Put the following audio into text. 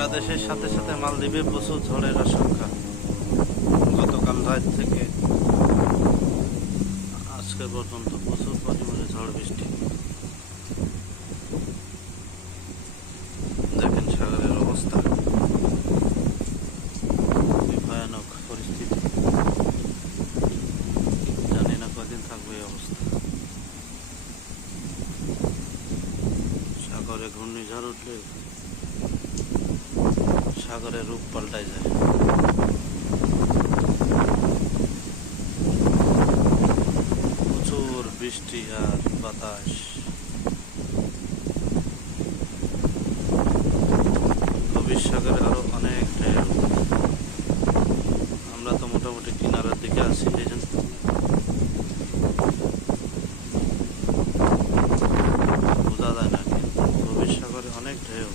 বাংলাদেশের সাথে সাথে মালদ্বীপে প্রচুর ঝড়ের আশঙ্কা। গতকাল রাত থেকে আজকে পর্যন্ত প্রচুর পরিমাণে ঝড় বৃষ্টি। দেখেন সাগরের অবস্থা, খুবই ভয়ানক পরিস্থিতি। জানি না কদিন থাকবে এই অবস্থা। সাগরে ঘূর্ণিঝড় উঠলে সাগরের রূপ পাল্টায় যায়। প্রচুর বৃষ্টি আর বাতাস। গভীর সাগরে আরো অনেক ঢেউ। আমরা তো মোটামুটি কিনারার দিকে আছি, এই জন্য বোঝা যায় না, কিন্তু গভীর সাগরে অনেক ঢেউ।